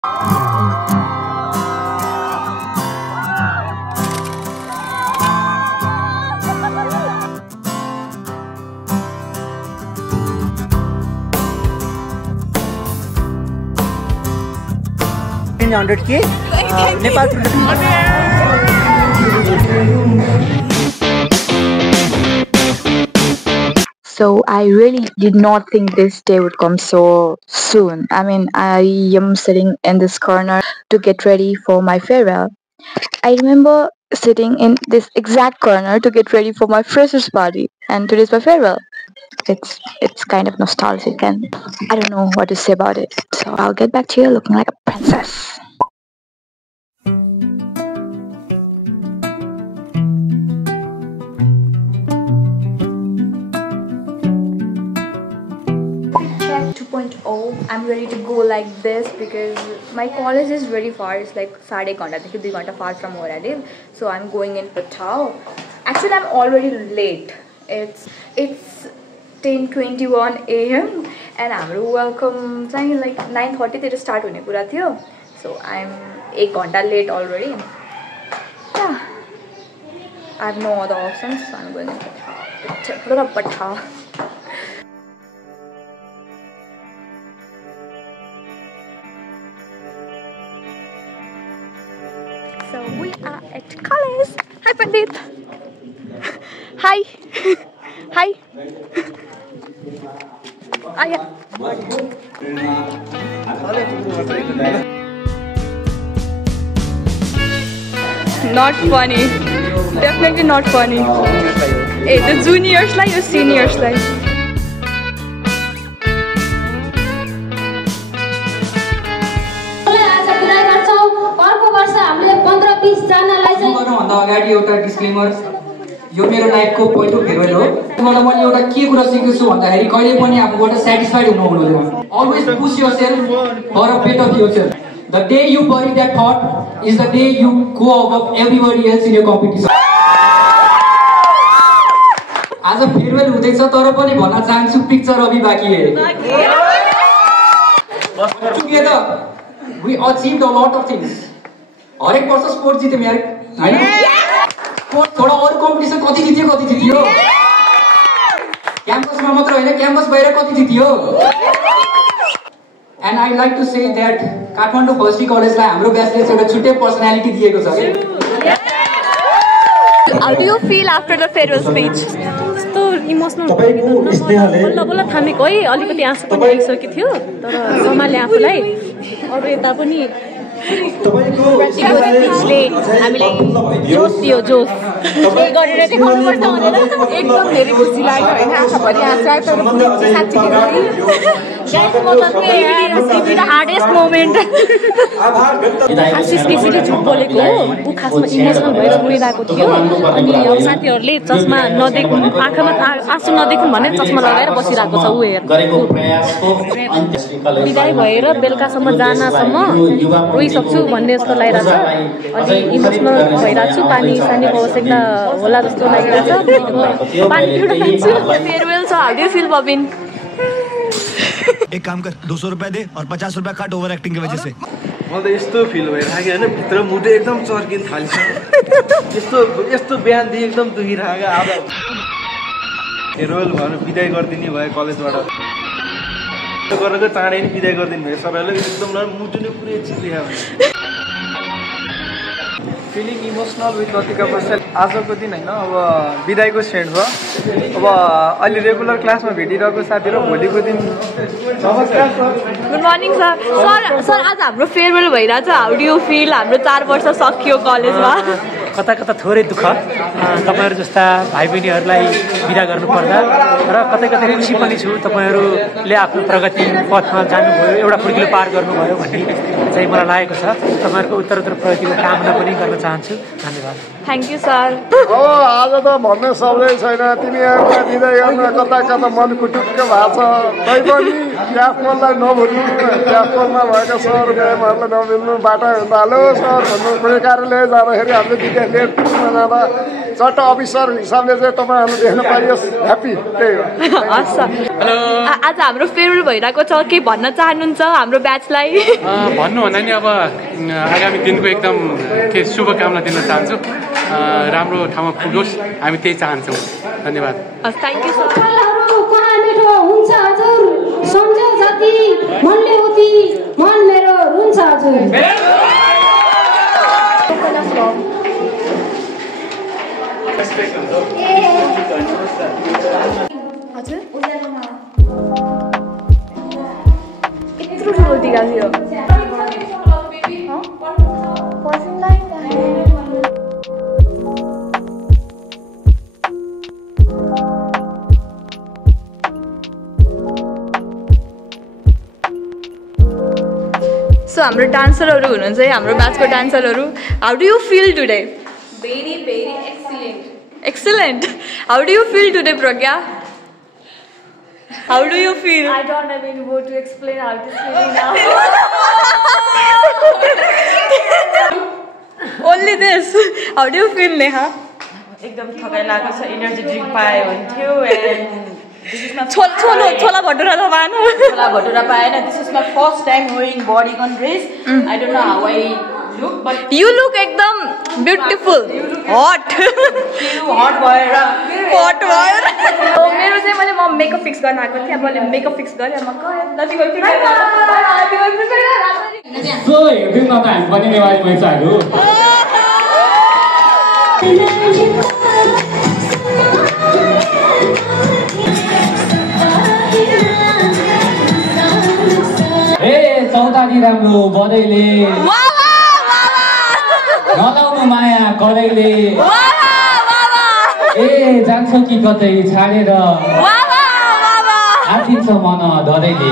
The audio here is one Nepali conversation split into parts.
100K Nepal. So I really did not think this day would come so soon. I mean, I am sitting in this corner to get ready for my farewell. I remember sitting in this exact corner to get ready for my freshers party, and today's my farewell. It's kind of nostalgic, and I don't know what to say about it. So I'll get back to you looking like a princess. Check 2.0. I'm ready to go like this because my college is very far. It's like 2.5 ghanta, 2 ghanta far from where I live. So I'm going in Patao. Actually, I'm already late. It's 10:21 AM and हाम्रो welcome चाहिँ like 9:30 तिर start हुने कुरा थियो. So I'm 1 ghanta late already. Yeah, I have no other options. So I'm going in Patao. So we are at college. Hi Pandit. Hi. Hi. Ah, yeah. Not funny. Definitely not funny. Hey, the juniors like the seniors like. अगाडि एउटा डिस्क्लेमर यो मेरो लाइफको पहिलो फेयरवेल हो। मलाई मैले एउटा के कुरा सिकेको छु भन्दाखेरि कहिले पनि आफूबाट स्याटिस्फाइड हुनु हुँदैन। Always push yourself for a better future. The day you bury that thought is the day you go above everybody else in your competition. आज फेयरवेल हुँदैछ तर पनि भन्न चाहन्छु पिक्चर अभि बाँकी है। Together we achieved a lot of things. हरेक वर्ष स्पोर्ट जित्यौँ यार हैन? थोड़ा और कम्पिटिसन कति जित्यो क्याम्पसमा मात्र हैन क्याम्पस बाहिर कति जित्यो। And I like to say that Kathmandu forestry कलेजलाई हाम्रो ब्याचले एउटा छुट्टै पर्सनालिटी दिएको छ के। How do you feel after the farewell speech? यस्तो इमोसनल बल्ल बल्ल थामेको है। अलिकति आँसु पनि आइसकेको थियो तर सम्हाले आफूलाई। अरू यता पनि हामीलाई जोस दियो जोस गरेर देखाउनु पर्छ भनेर एकदम धेरै खुसी लाग्यो हैन। आँखाभरि आँसु आयो तर साच्चै हार्डेस्ट मोमेन्ट। आशिष केसीले झुट बोलेको हो। ऊ खासमा इमोसनल भएर रोइरहेको थियो अनि साथीहरूले चस्मा नदेख्नु आँखामा आँसु नदेख्नु भने चस्मा लगाएर बसिरहेको छ। ऊ हेर विदाई भएर बेलुकासम्म जानसम्म रोइसक्छु भन्ने जस्तो लागिरहेको छ। अलि इमोसनल भइरहेको छु। पानी सानीको आवश्यकता होला जस्तो लागिरहेको छ। पानी पिउन जान्छु। फेयरवेल छ। हाउ डु यु फिल बबिन? एक काम कर 200 रुपए दे और 50 रुपए काट ओभर एक्टिङ की वजह से। मलाई त यस्तो फिल भइरहेको हैन भित्र मुटु एकदम चर्किन थालिछ। यस्तो बिहान दिए एकदम दुखिरहेको आज फेयरवेल भएर बिदाई गर्दिने भए कलेजबाट गरेको चाँडै नि बिदाई गर्दिनु भयो सबैले एकदम मुटु नै पुरै चिल्लिया भयो। Feeling emotional with Latika Basyal आजको दिन हैन अब बिदाईको क्षण भयो। अब अहिले रेगुलर क्लासमा भेटिरहेको साथीहरु भोलिको दिन नमस्कार sir. Good morning sir. Sir आज हाम्रो फेयरवेल भइरहेछ। How do you feel? हाम्रो 4 वर्ष सकियो कलेजमा। कता कता थोरै दुःख तपाईहरु जस्ता भाइ बहिनीहरुलाई बिदा गर्नुपर्दा र कतै कतै खुसी पनि छु तपाईहरुले आफ्नो प्रगति पथमा जानुभयो एउटा फुर्किलो पार गर्नुभयो भन्ने चाहिँ मलाई लागेको छ। तपाईहरुको उत्तरोत्तर प्रगतिको कामना पनि गर्न चाहन्छु। धन्यवाद। Thank you sir. आज त भन्ने शब्दै छैन। तिमीहरुलाई बिदा गर्न कता कता मन कुटुक्क भएको छ। तैपनि क्याफमललाई नभुल्नु क्याफमलमा भएका सरहरूलाई नभुल्नु। बाटो हेलो सर भन्नु कुनै कार्यालय जाँदाखेरि हामीले बिदा लेट जाँदा चट्ट अफिसर हिसाबले चाहिँ तपाईहरुले देख्न पाइयोस्। ह्याप्पी त्यही हो। हस् सर। आज हाम्रो फेयरवेल भइरहेको छ के भन्न चाहनुहुन्छ हाम्रो ब्याचलाई भन्नु भन्दा नि अब आगामी दिनको एकदम के शुभकामना दिन चाहन्छु राम्रो ठाउँमा पुगोस् हामी त्यही चाहन्छौँ धन्यवाद थ्यांक यू सो मच हुन्छ हजुर सम्झौ जति मनले उति मन मेरो रुन्छ हजुर यत्रो ठुलो टिका थियो सो हाम्रो डान्सरहरू हुनुहुन्छ है हाम्रो ब्याचको डान्सरहरू how do you feel today very excellent excellent how do you feel today Pragya how do you feel I don't have any word to explain how it is feeling now only this how do you feel Neha एकदम थकाइ लागेको छ एनर्जी ड्रिंक पाए हुन्थ्यो एन्ड छोला भटुरा त पाएन छोला भटुरा पाएन this is my first time going bodycon race I don't know how I look but you look एकदम ब्युटिफुल हट हट भएर हट भएर मेरो चाहिँ मैले म मेकअप फिक्स गर्न आएको थिएँ मैले मेकअप फिक्स गरेँ म सो हेर्दिउँ न त हामी पनि नेवारी मैचाहरू ए चौतारी राम्रो बदैले नलाउनु माया करैले ए जान्छ कि कतै छाडेर आँटिन्छ मन धरैले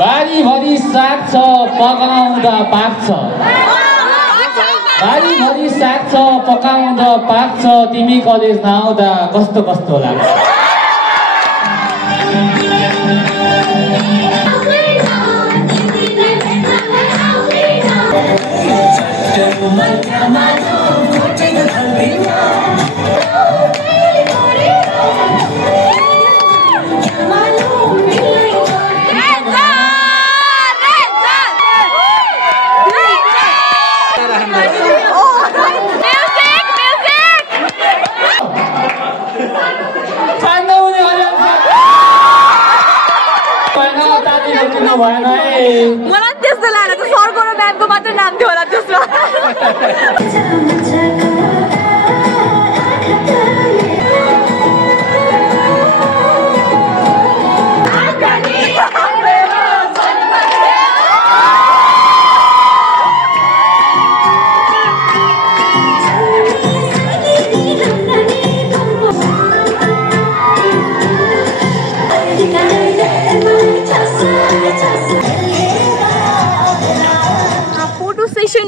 बारीभरि साग छ पकाउँदा पाक्छ बारीभरि साग छ पकाउँदा पाक्छ तिमी कलेज नआउँदा कस्तो कस्तो लाग्छ मलाई त्यस्तो लाग्छ सरको र म्यामको मात्र नाम थियो होला त्यसमा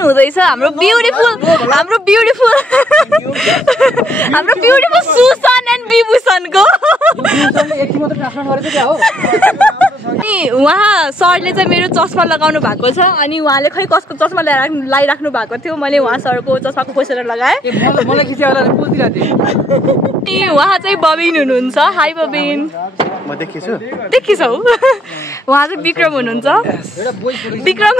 हुँदैछ हाम्रो ब्युटिफुल सुसन एन्ड विभूषणको अनि उहाँ सरले चाहिँ मेरो चस्मा लगाउनु भएको छ अनि उहाँले खै कसको चस्मा लगाइराख्नु भएको थियो मैले उहाँ सरको चस्माको खोसेर लगाएँ अनि उहाँ चाहिँ बबिन हुनुहुन्छ हाई बबिन म देखिछु देखिछौ उहाँ चाहिँ विक्रम हुनुहुन्छ विक्रम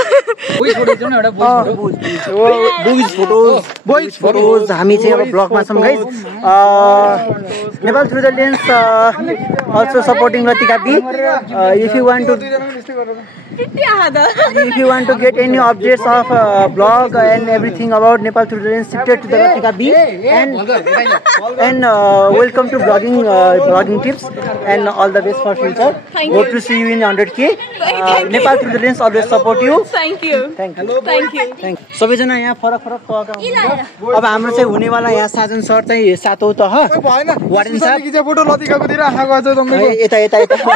बोइज फोटोज हामी चाहिँ अब ब्लगमा छौँ guys Nepal through the lens also supporting Latika बी if you want to If you want to get any updates of blog and everything about Nepal through the lens, shifted to the Ratika B and welcome to blogging tips and all the best for future. Hope to see you in 100K. Nepal through the lens always support you. Thank you. Thank you. सबैजना यहाँ फरक कहका हुनुहुन्छ अब हाम्रो चाहिँ हुनेवाला यहाँ साजन सर चाहिँ सातौं तह वार्डन साहब फोटो लतिकाको दिएर आँखा गयो यता तपाईको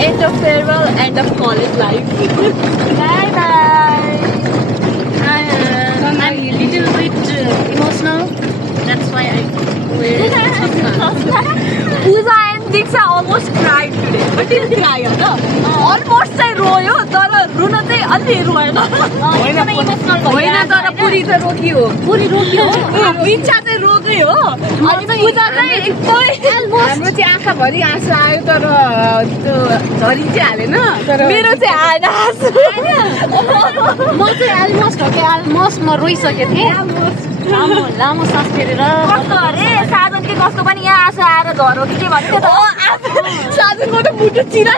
End of farewell, end of college life. Bye bye. I'm a little bit emotional. That's why I wear Pooja and Diksha almost cried today, but didn't cry. Almost I royo, तर रुन चाहिँ अलि रोएन. होइन तर पुरी चाहिँ रोकियो. पुरी रोकियो. बिच्छा चाहिँ रोक्यो हो. अनि पूजा चाहिँ एकदमै हाम्रो चाहिँ आँखाभरि आँसु आयो तर त्यो झरी चाहिँ हालेन. मेरो चाहिँ आएन आँसु. म चाहिँ अलमोस्ट म रोइसकेको थिएँ. लामो सास फेरेर कस्तो अरे साधन के कस्तो पनि यहाँ आँसु आएर झरो कि के भन्थ्यो त साधनको त मुटु चिरा